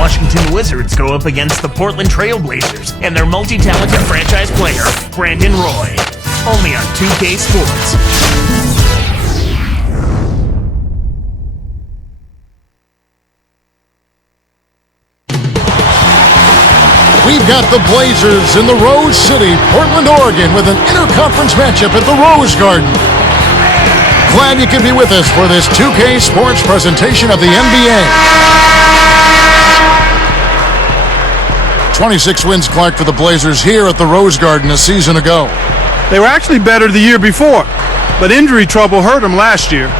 Washington Wizards go up against the Portland Trail Blazers and their multi-talented franchise player, Brandon Roy. Only on 2K Sports. We've got the Blazers in the Rose City, Portland, Oregon, with an interconference matchup at the Rose Garden. Glad you could be with us for this 2K Sports presentation of the NBA. 26 wins, Clark, for the Blazers here at the Rose Garden a season ago. They were actually better the year before, but injury trouble hurt them last year.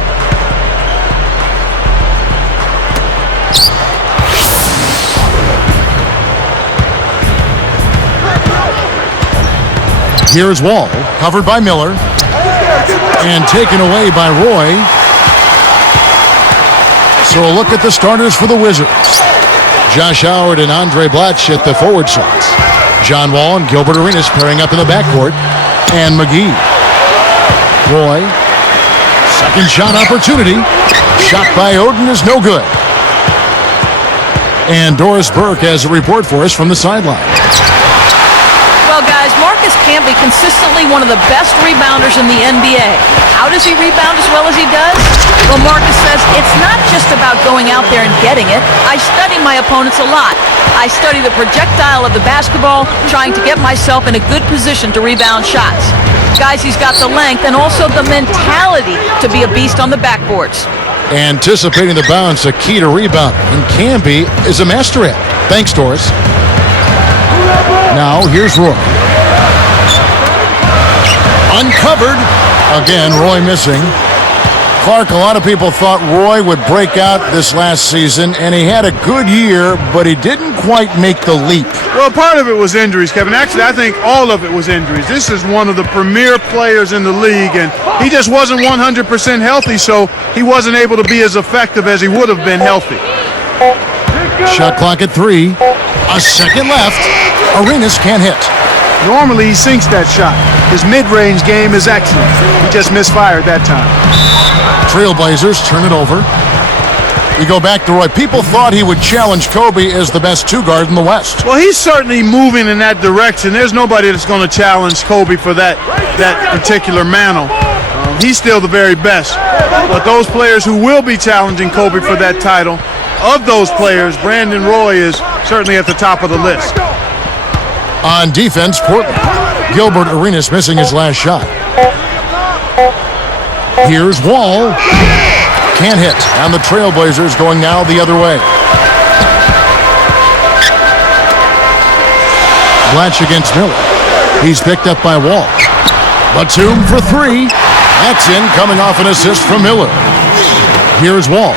Here's Wall, covered by Miller, and taken away by Roy. So a look at the starters for the Wizards. Josh Howard and Andre Blatch at the forward slots. John Wall and Gilbert Arenas pairing up in the backcourt. And McGee. Roy, second shot opportunity. Shot by Oden is no good. And Doris Burke has a report for us from the sideline. Well, guys, Marcus Camby consistently one of the best rebounders in the NBA. How does he rebound as well as he does? Well, Marcus says it's not just about going out there and getting it. I study my opponents a lot. I study the projectile of the basketball, trying to get myself in a good position to rebound shots. Guys, he's got the length and also the mentality to be a beast on the backboards. Anticipating the bounce, a key to rebound. And Camby is a master at. Thanks, Doris. Now, here's Roy. Uncovered. Again, Roy missing. Clark, a lot of people thought Roy would break out this last season, and he had a good year, but he didn't quite make the leap. Well, part of it was injuries, Kevin. Actually, I think all of it was injuries. This is one of the premier players in the league, and he just wasn't 100% healthy, so he wasn't able to be as effective as he would have been healthy. Shot clock at 3. A second left. Arenas can't hit. Normally, he sinks that shot. His mid-range game is excellent. He just misfired that time. Trailblazers turn it over. We go back to Roy. People thought he would challenge Kobe as the best two guard in the West. Well, he's certainly moving in that direction. There's nobody that's going to challenge Kobe for that particular mantle. He's still the very best. But those players who will be challenging Kobe for that title, of those players, Brandon Roy is certainly at the top of the list. On defense, Portland. Gilbert Arenas missing his last shot. Here's Wall. Can't hit. And the Trailblazers going now the other way. Blatch against Miller. He's picked up by Wall. Batum for 3. That's in, coming off an assist from Miller. Here's Wall.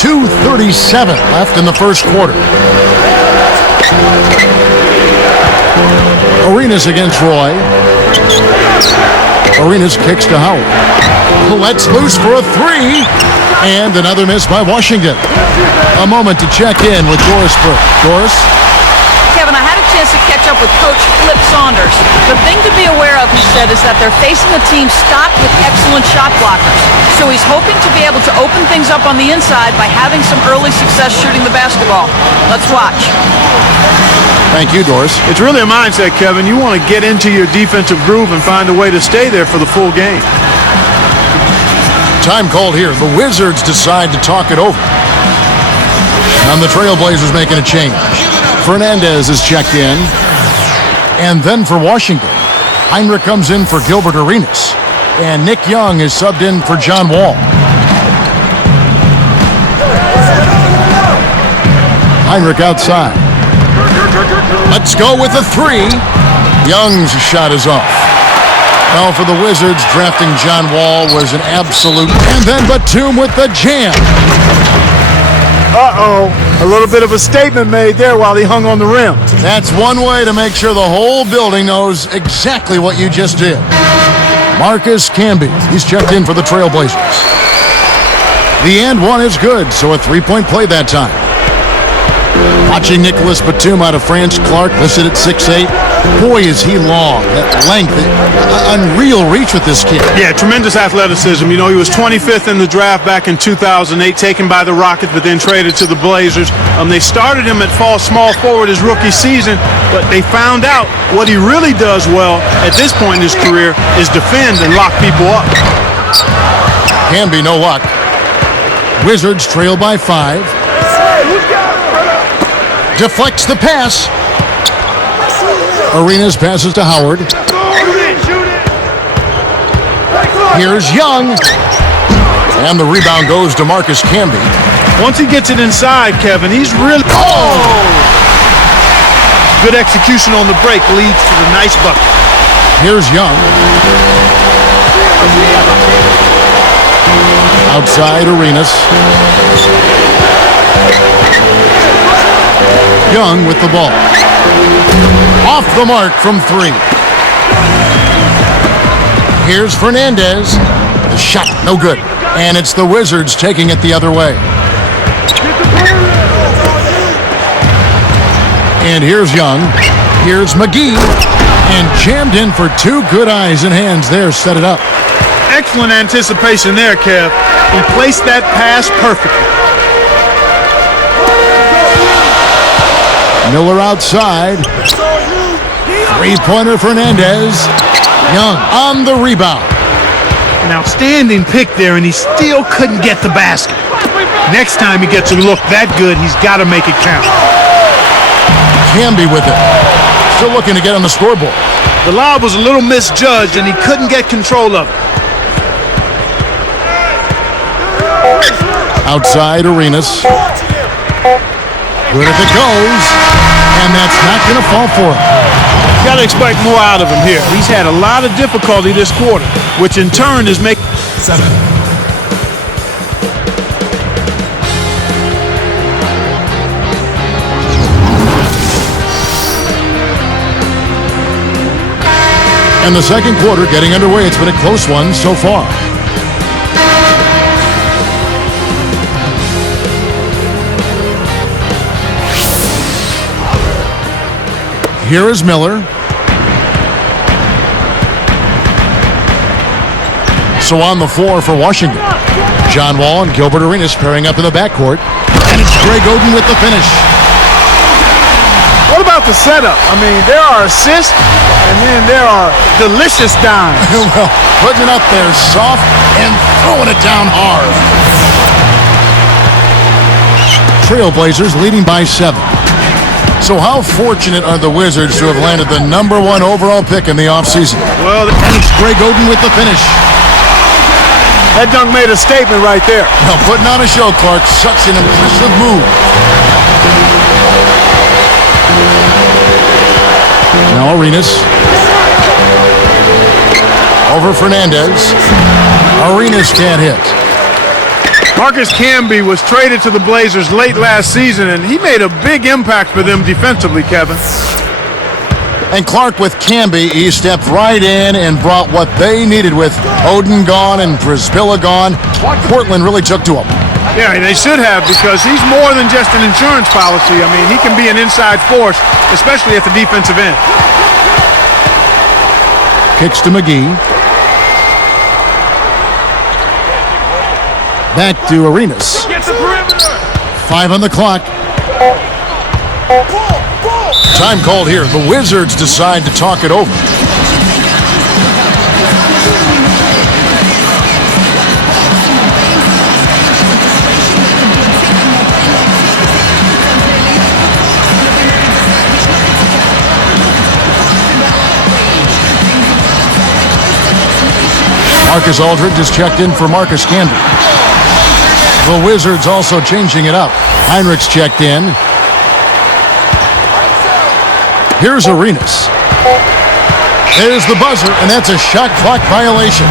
2:37 left in the first quarter. Arenas against Roy. Arenas kicks to Howard. Lets loose for a 3. And another miss by Washington. A moment to check in with Doris Burke. Doris? Kevin, I had a chance to catch up with Coach Flip Saunders. The thing to be aware of, he said, is that they're facing a team stocked with excellent shot blockers. So he's hoping to be able to open things up on the inside by having some early success shooting the basketball. Let's watch. Thank you, Doris. It's really a mindset, Kevin. You want to get into your defensive groove and find a way to stay there for the full game. Time called here. The Wizards decide to talk it over. And the Trailblazers making a change. Fernandez is checked in. And then for Washington, Heinrich comes in for Gilbert Arenas. And Nick Young is subbed in for John Wall. Heinrich outside. Let's go with a 3. Young's shot is off. Well, for the Wizards, drafting John Wall was an absolute... And then Batum with the jam. Uh-oh. A little bit of a statement made there while he hung on the rim. That's one way to make sure the whole building knows exactly what you just did. Marcus Camby, he's checked in for the Trailblazers. The and one is good, so a 3-point play that time. Watching Nicholas Batum out of France, Clark listed at 6'8", Boy, is he long. That length, unreal reach with this kid. Yeah, tremendous athleticism. You know, he was 25th in the draft back in 2008, taken by the Rockets, but then traded to the Blazers. They started him at small forward his rookie season, but they found out what he really does well at this point in his career is defend and lock people up. Can be no luck. Wizards trail by 5. Deflects the pass. Arenas passes to Howard. Here's Young. And the rebound goes to Marcus Camby. Once he gets it inside, Kevin, he's really... Oh! Good execution on the break leads to the nice bucket. Here's Young. Outside Arenas. Young with the ball. Off the mark from 3. Here's Fernandez. The shot, no good. And it's the Wizards taking it the other way. And here's Young. Here's McGee. And jammed in for 2 good eyes and hands there. Set it up. Excellent anticipation there, Kev. He placed that pass perfectly. Miller outside. Three-pointer Fernandez. Young on the rebound. An outstanding pick there, and he still couldn't get the basket. Next time he gets a look that good, he's got to make it count. Camby with it. Still looking to get on the scoreboard. The lob was a little misjudged, and he couldn't get control of it. Outside Arenas. Good if it goes. And that's not going to fall for him. Got to expect more out of him here. He's had a lot of difficulty this quarter, which in turn is making... 7. And the second quarter getting underway. It's been a close one so far. Here is Miller. So on the floor for Washington, John Wall and Gilbert Arenas pairing up in the backcourt. And it's Greg Oden with the finish. What about the setup? I mean, there are assists, and then there are delicious dimes. Well, putting it up there soft and throwing it down hard. Trailblazers leading by 7. So how fortunate are the Wizards to have landed the #1 overall pick in the offseason? Well, And it's Greg Oden with the finish. that dunk made a statement right there. Now putting on a show, Clark. Such an impressive move. Now Arenas. Over Fernandez. Arenas can't hit. Marcus Camby was traded to the Blazers late last season, and he made a big impact for them defensively, Kevin. And Clark with Camby, he stepped right in and brought what they needed with Oden gone and Brisbilla gone. Portland really took to him. Yeah, they should have, because he's more than just an insurance policy. I mean, he can be an inside force, especially at the defensive end. Kicks to McGee. Back to Arenas. 5 on the clock. Time called here. The Wizards decide to talk it over. Marcus Aldridge has checked in for Marcus Camby. The Wizards also changing it up. Heinrich's checked in. Here's Arenas. There's the buzzer, and that's a shot clock violation.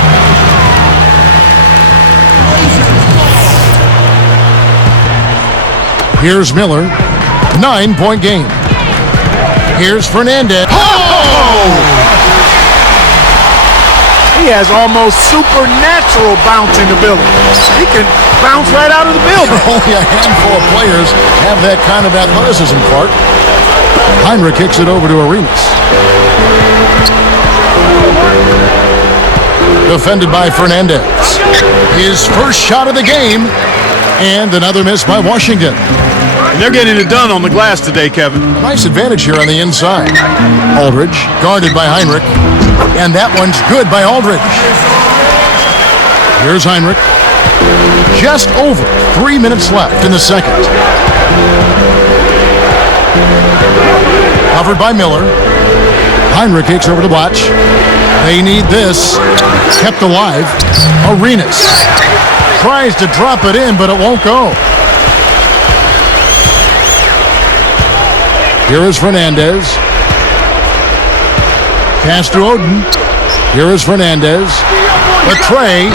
Here's Miller. 9-point game. Here's Fernandez. Oh! He has almost supernatural bouncing ability. He can bounce right out of the building. Only a handful of players have that kind of athleticism, Clark. Heinrich kicks it over to Arenas. defended by Fernandez. His first shot of the game, and another miss by Washington. And they're getting it done on the glass today, Kevin. Nice advantage here on the inside. Aldridge, guarded by Heinrich, and that one's good by Aldridge. Here's Heinrich. Just over 3 minutes left in the second. Covered by Miller. Heinrich takes over to Blatch. They need this. Kept alive. Arenas tries to drop it in, but it won't go. Here is Fernandez. Pass to Oden. Here is Fernandez. A tray.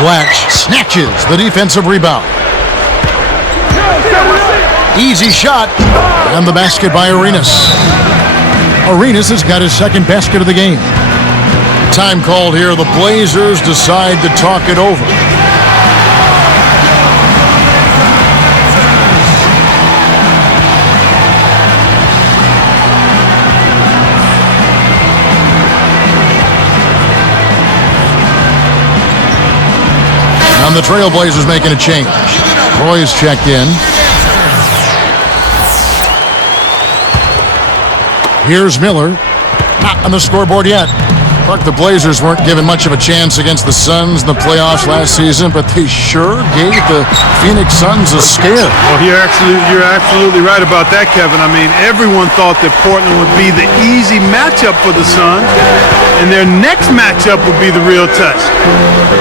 Blatch snatches the defensive rebound. Easy shot. And the basket by Arenas. Arenas has got his second basket of the game. Time called here. The Blazers decide to talk it over. And the Trailblazers making a change. Roy's checked in. Here's Miller. Not on the scoreboard yet. Look, the Blazers weren't given much of a chance against the Suns in the playoffs last season, but they sure gave the Phoenix Suns a scare. Well, you're absolutely right about that, Kevin. I mean, everyone thought that Portland would be the easy matchup for the Suns, and their next matchup would be the real test.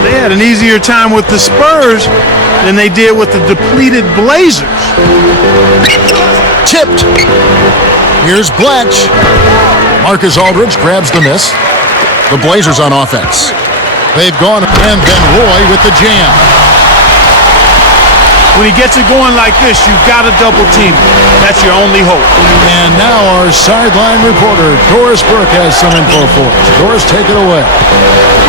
They had an easier time with the Spurs than they did with the depleted Blazers. Tipped. Here's Blatch. Marcus Aldridge grabs the miss. The Blazers on offense. They've gone, and then Roy with the jam. When he gets it going like this, you've got to double team him. That's your only hope. And now our sideline reporter, Doris Burke, has some info for us. Doris, take it away.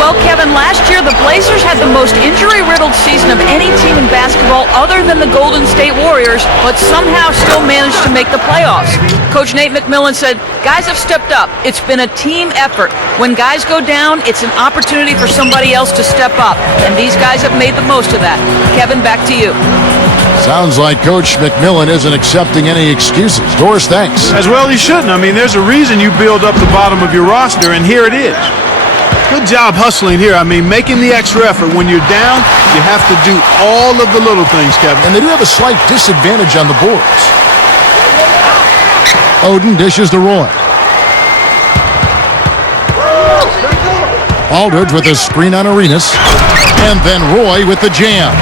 Well, Kevin, last year the Blazers had the most injury-riddled season of any team in basketball other than the Golden State Warriors, but somehow still managed to make the playoffs. Coach Nate McMillan said, guys have stepped up. It's been a team effort. When guys go down, it's an opportunity for somebody else to step up, and these guys have made the most of that. Kevin, back to you. Sounds like Coach McMillan isn't accepting any excuses. Doris, thanks. As well he shouldn't. I mean, there's a reason you build up the bottom of your roster, and here it is. Good job hustling here. I mean, making the extra effort. When you're down, you have to do all of the little things, Kevin. And they do have a slight disadvantage on the boards. Oden dishes to Roy. Aldridge with a screen on Arenas. And then Roy with the jam.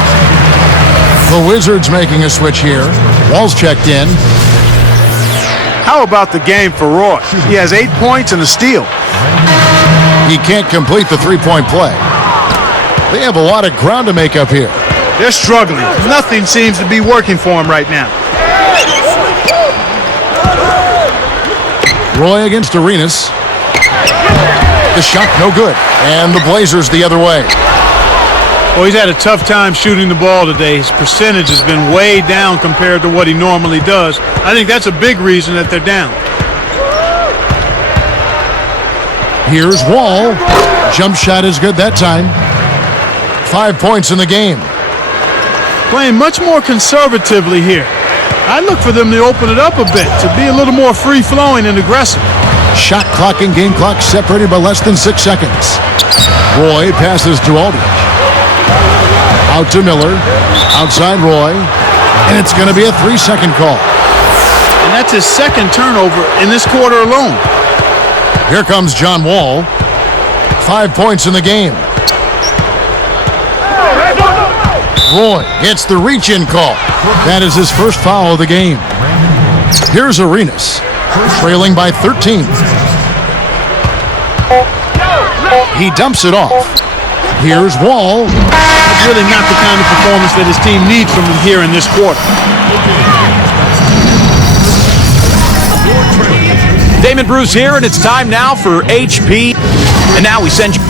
The Wizards making a switch here. Wall's checked in. How about the game for Roy? He has 8 points and a steal. He can't complete the three-point play. They have a lot of ground to make up here. They're struggling. Nothing seems to be working for him right now. Roy against Arenas. The shot no good. And the Blazers the other way. Well, he's had a tough time shooting the ball today. His percentage has been way down compared to what he normally does. I think that's a big reason that they're down. Here's Wall. Jump shot is good that time. 5 points in the game. Playing much more conservatively here. I look for them to open it up a bit, to be a little more free-flowing and aggressive. Shot clock and game clock separated by less than 6 seconds. Roy passes to Aldridge. Out to Miller. Outside Roy. And it's going to be a 3-second call. And that's his second turnover in this quarter alone. Here comes John Wall. 5 points in the game. Roy gets the reach-in call. That is his first foul of the game. Here's Arenas, trailing by 13. He dumps it off. Here's Wall. That's really not the kind of performance that his team needs from him here in this quarter. Damon Bruce here, and it's time now for HP. And now we send you...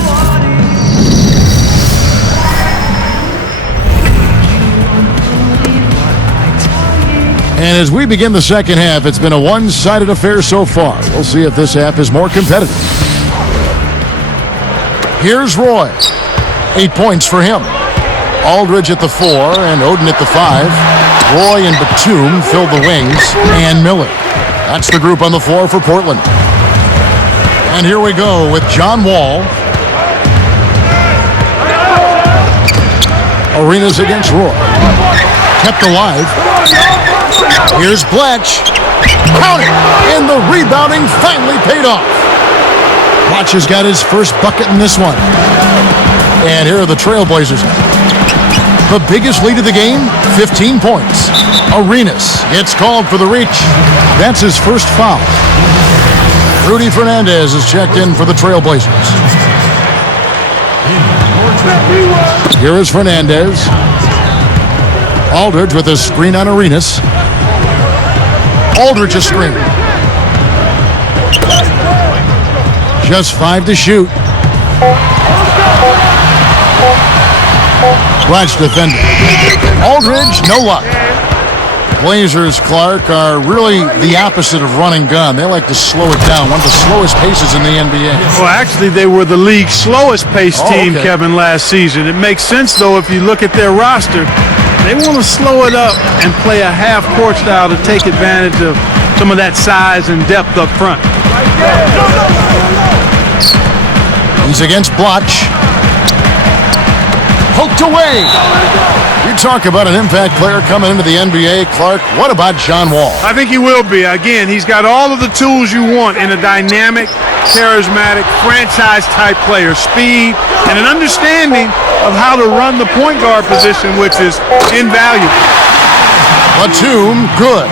And as we begin the second half, it's been a one-sided affair so far. We'll see if this half is more competitive. Here's Roy. 8 points for him. Aldridge at the 4 and Oden at the 5. Roy and Batum fill the wings, and Miller. That's the group on the floor for Portland. And here we go with John Wall. Arenas against Roy. Kept alive. Here's Blatch. Count it! And the rebounding finally paid off. Blatch has got his first bucket in this one. And here are the Trailblazers. The biggest lead of the game, 15 points. Arenas gets called for the reach. That's his first foul. Rudy Fernandez is checked in for the Trailblazers. Here is Fernandez. Aldridge with a screen on Arenas. Aldridge a screen. Just 5 to shoot. Blatch defending. Aldridge, no luck. Blazers, Clark, are really the opposite of run and gun. They like to slow it down. One of the slowest paces in the NBA. Well, actually, they were the league's slowest paced team, okay. Kevin, last season. It makes sense, though, if you look at their roster. They want to slow it up and play a half-court style to take advantage of some of that size and depth up front. He's against Blatch. Poked away. You talk about an impact player coming into the NBA, Clark. What about John Wall? I think he will be. Again, he's got all of the tools you want in a dynamic, charismatic, franchise-type player. Speed and an understanding of how to run the point guard position, which is invaluable. Batum, good.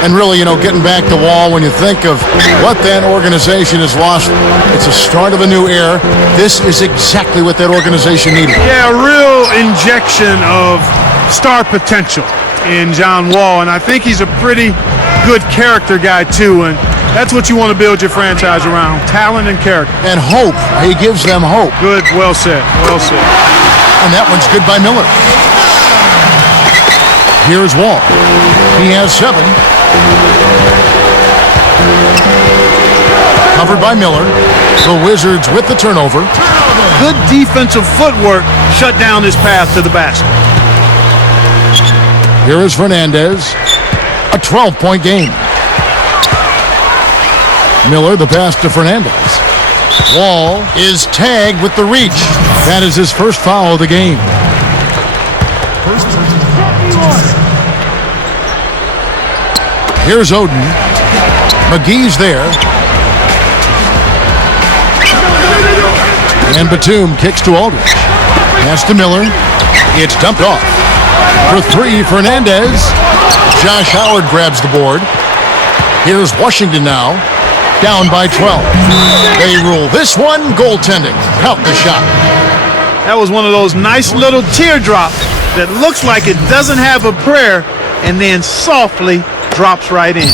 And really, getting back to Wall, when you think of what that organization has lost, it's a start of a new era. This is exactly what that organization needed. Yeah, a real injection of star potential in John Wall, and I think he's a pretty good character guy, too, and that's what you want to build your franchise around, talent and character. And hope. He gives them hope. Good, well said, well said. And that one's good by Miller. Here's Wall. He has 7. Covered by Miller. The Wizards with the turnover. Good defensive footwork shut down his path to the basket. Here is Fernandez. A 12-point game. Miller, the pass to Fernandez. Wall is tagged with the reach. That is his first foul of the game. Here's Oden. McGee's there. And Batum kicks to Aldridge. Pass to Miller. It's dumped off. For 3, Fernandez. Josh Howard grabs the board. Here's Washington now. Down by 12. They rule this one goaltending. Count the shot. That was one of those nice little teardrops that looks like it doesn't have a prayer and then softly drops right in.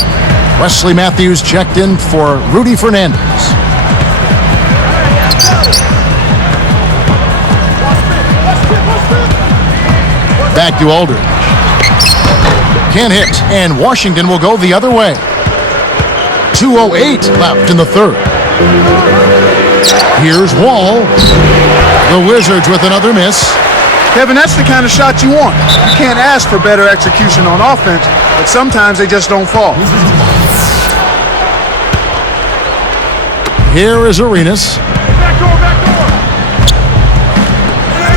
Wesley Matthews checked in for Rudy Fernandez. Back to Aldridge. Can't hit, and Washington will go the other way. 2:08 left in the third. Here's Wall. The Wizards with another miss. Kevin, that's the kind of shot you want. You can't ask for better execution on offense, but sometimes they just don't fall. Here is Arenas.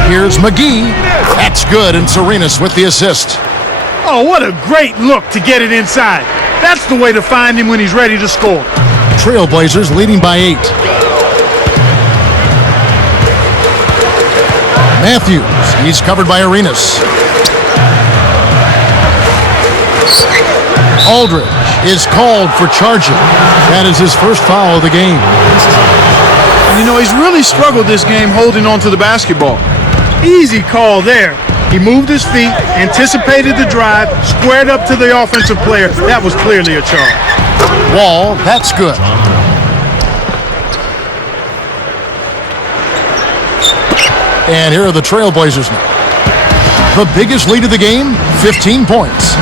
Here's McGee. That's good, and Arenas with the assist. Oh, what a great look to get it inside. That's the way to find him when he's ready to score. Trailblazers leading by 8. Matthews, he's covered by Arenas. Aldridge is called for charging. That is his first foul of the game. You know, he's really struggled this game holding on to the basketball. Easy call there. He moved his feet, anticipated the drive, squared up to the offensive player. That was clearly a charge. Wall, that's good. And here are the Trailblazers now. The biggest lead of the game, 15 points.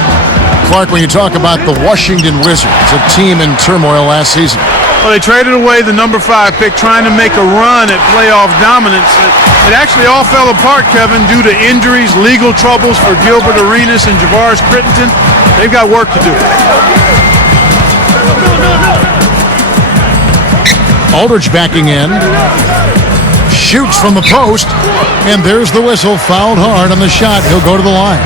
Clark, when you talk about the Washington Wizards, a team in turmoil last season, Well, they traded away the number 5 pick trying to make a run at playoff dominance. It actually all fell apart, Kevin, due to injuries, legal troubles for Gilbert Arenas and Javaris Crittenton. They've got work to do. Aldridge backing in. Shoots from the post. And there's the whistle. Fouled hard on the shot. He'll go to the line.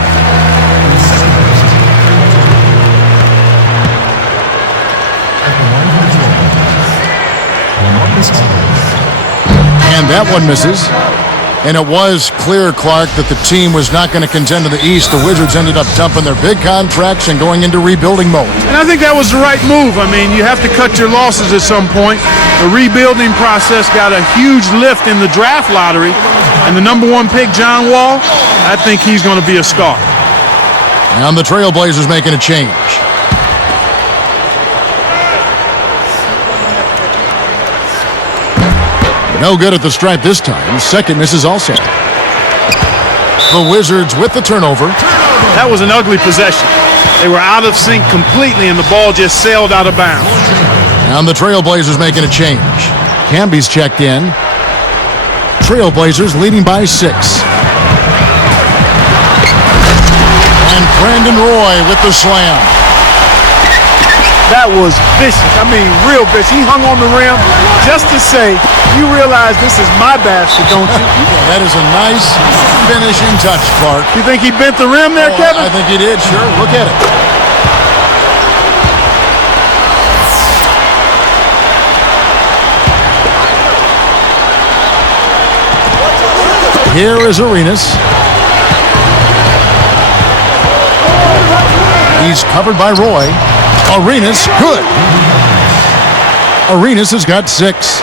And that one misses. And it was clear, Clark, that the team was not going to contend in the East. The Wizards ended up dumping their big contracts and going into rebuilding mode. And I think that was the right move. I mean, you have to cut your losses at some point. The rebuilding process got a huge lift in the draft lottery. And the number 1 pick, John Wall, I think he's going to be a star. And the Trailblazers making a change. No good at the stripe this time. Second misses also. The Wizards with the turnover. That was an ugly possession. They were out of sync completely, and the ball just sailed out of bounds. And the Trailblazers making a change. Camby's checked in. Trailblazers leading by 6. And Brandon Roy with the slam. That was vicious. I mean, real vicious. He hung on the rim just to say, you realize this is my basket, don't you? Yeah, that is a nice finishing touch, Clark. You think he bent the rim there, Kevin? I think he did, sure. Look at it. Here is Arenas. He's covered by Roy. Arenas, good. Arenas has got 6.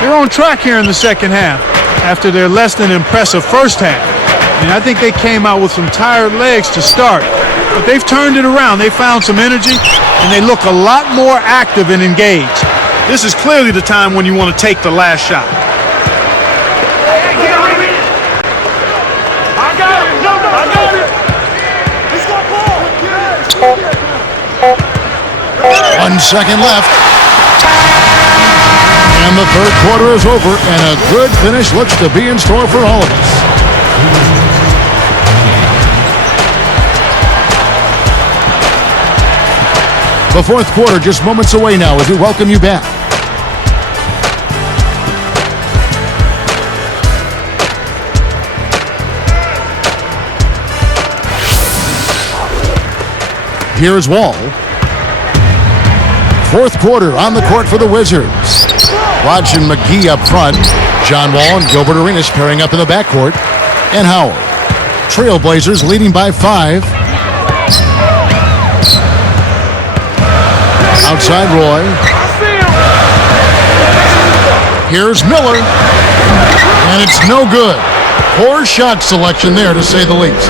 They're on track here in the second half after their less than impressive first half. I mean, I think they came out with some tired legs to start, but they've turned it around. They found some energy, and they look a lot more active and engaged. This is clearly the time when you want to take the last shot. I got it. He's got ball. 1 second left. And the third quarter is over, and a good finish looks to be in store for all of us. The fourth quarter just moments away now as we welcome you back. Here's Wall. Fourth quarter on the court for the Wizards. Watching McGee up front. John Wall and Gilbert Arenas pairing up in the backcourt. And Howard. Trailblazers leading by 5. Outside Roy. Here's Miller. And it's no good. Poor shot selection there, to say the least.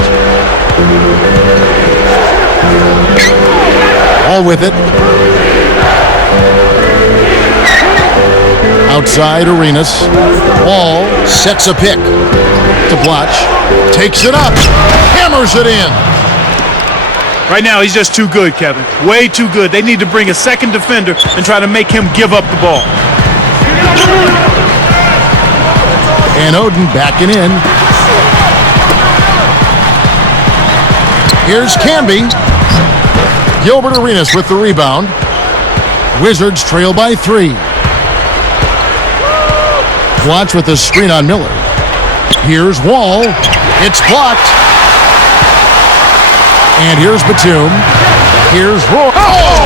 All with it. Outside Arenas. Wall sets a pick to Blotch. Takes it up. Hammers it in. Right now, he's just too good, Kevin. Way too good. They need to bring a second defender and try to make him give up the ball. And Oden backing in. Here's Camby. Gilbert Arenas with the rebound. Wizards trail by 3. Blotch with the screen on Miller. Here's Wall. It's blocked. And here's Batum. Here's Roy. Oh!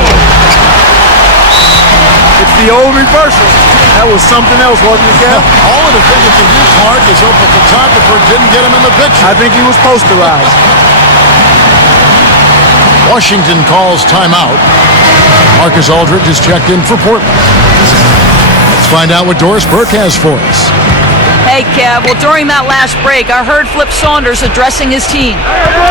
It's the old reversal. That was something else, wasn't it, Kev? All of the thing for you, Clark, is hope the photographer didn't get him in the picture. I think he was posterized. Washington calls timeout. Marcus Aldridge is checked in for Portland. Let's find out what Doris Burke has for us. Hey, Kev. Well, during that last break, I heard Flip Saunders addressing his team.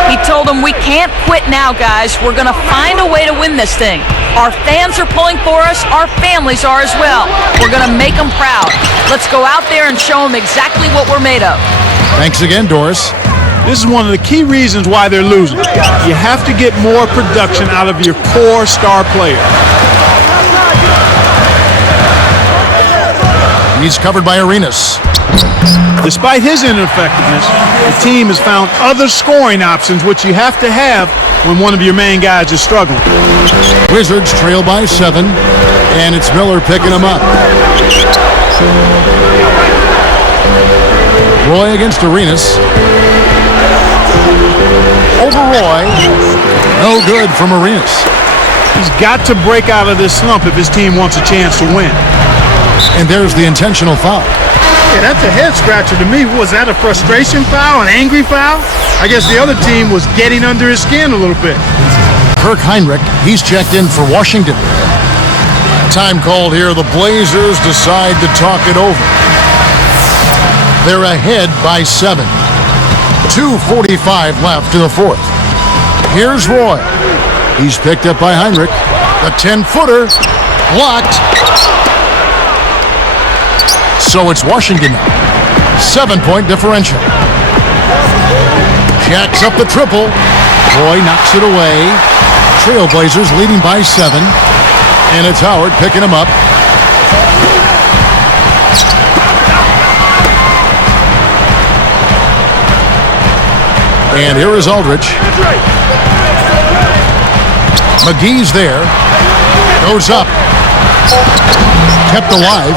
He told them, we can't quit now, guys. We're going to find a way to win this thing. Our fans are pulling for us. Our families are as well. We're going to make them proud. Let's go out there and show them exactly what we're made of. Thanks again, Doris. This is one of the key reasons why they're losing. You have to get more production out of your core star player. He's covered by Arenas. Despite his ineffectiveness, the team has found other scoring options, which you have to have when one of your main guys is struggling. Wizards trail by 7, and it's Miller picking him up. Roy against Arenas. Over Roy. No good from Arenas. He's got to break out of this slump if his team wants a chance to win. And there's the intentional foul. Yeah, that's a head scratcher to me. Was that a frustration foul, an angry foul? I guess the other team was getting under his skin a little bit. Kirk Heinrich, he's checked in for Washington. Time called here. The Blazers decide to talk it over. They're ahead by 7. 2:45 left in the fourth. Here's Roy. He's picked up by Heinrich. The 10-footer blocked. So it's Washington now. 7-point differential. Jacks up the triple. Roy knocks it away. Trailblazers leading by 7. And it's Howard picking him up. And here is Aldridge. McGee's there. Goes up. Kept alive.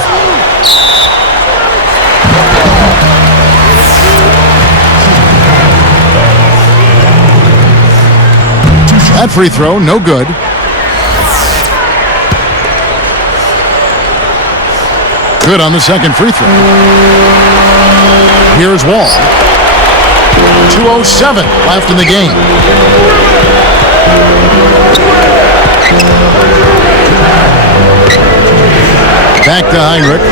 That free throw, no good. Good on the second free throw. Here's Wall. 2:07 left in the game. Back to Heinrich.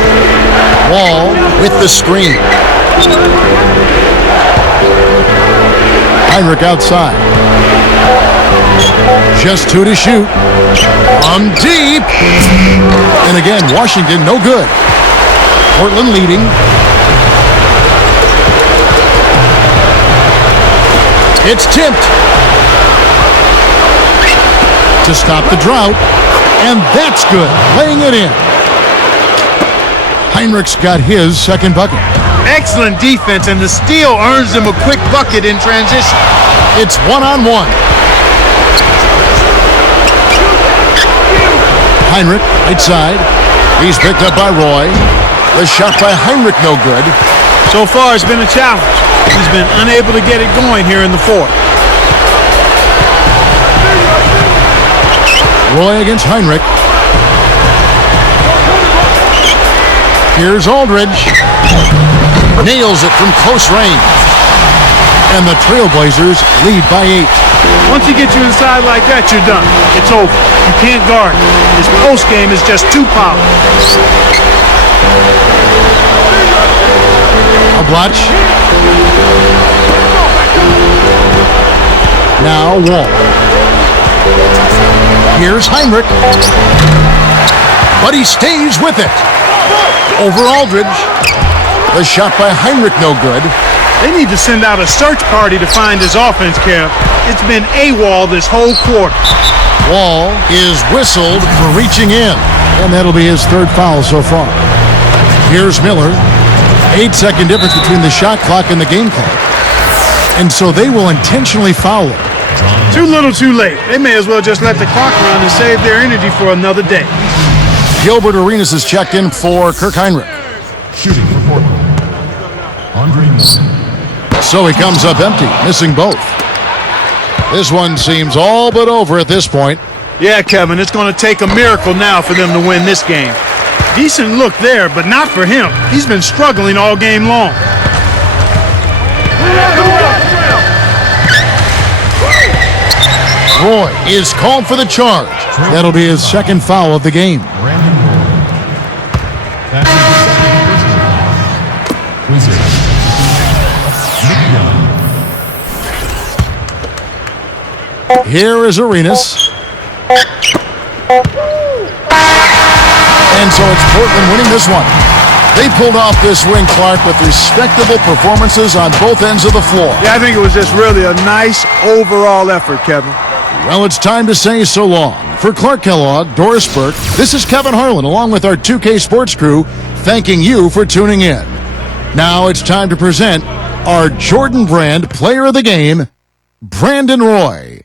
Wall with the screen. Heinrich outside. Just 2 to shoot. From deep. And again, Washington no good. Portland leading. It's tipped. To stop the drought. And that's good. Laying it in. Heinrich's got his second bucket. Excellent defense, and the steal earns him a quick bucket in transition. It's 1-on-1. Heinrich, right side. He's picked up by Roy. The shot by Heinrich, no good. So far, it's been a challenge. He's been unable to get it going here in the fourth. Roy against Heinrich. Here's Aldridge. Nails it from close range. And the Trailblazers lead by 8. Once he gets you inside like that, you're done. It's over. You can't guard. His post game is just too powerful. A blotch. Now Wall. Here's Heinrich. But he stays with it. Over Aldridge. The shot by Heinrich no good. They need to send out a search party to find his offense, Kev. It's been AWOL this whole quarter. Wall is whistled for reaching in. And that'll be his third foul so far. Here's Miller. 8-second difference between the shot clock and the game clock. And so they will intentionally foul him. Too little, too late. They may as well just let the clock run and save their energy for another day. Gilbert Arenas is checked in for Kirk Heinrich. Shooting for Portland. Andre Miller. So he comes up empty, missing both. This one seems all but over at this point. Yeah, Kevin, it's going to take a miracle now for them to win this game. Decent look there, but not for him. He's been struggling all game long. Roy is called for the charge. That'll be his second foul of the game. Brandon Roy. Passing the second personal. Wizards. Nick Young. Here is Arenas. And so it's Portland winning this one. They pulled off this win, Clark, with respectable performances on both ends of the floor. Yeah, I think it was just really a nice overall effort, Kevin. Well, it's time to say so long. For Clark Kellogg, Doris Burke, this is Kevin Harlan, along with our 2K Sports crew. thanking you for tuning in. Now it's time to present our Jordan Brand Player of the Game, Brandon Roy.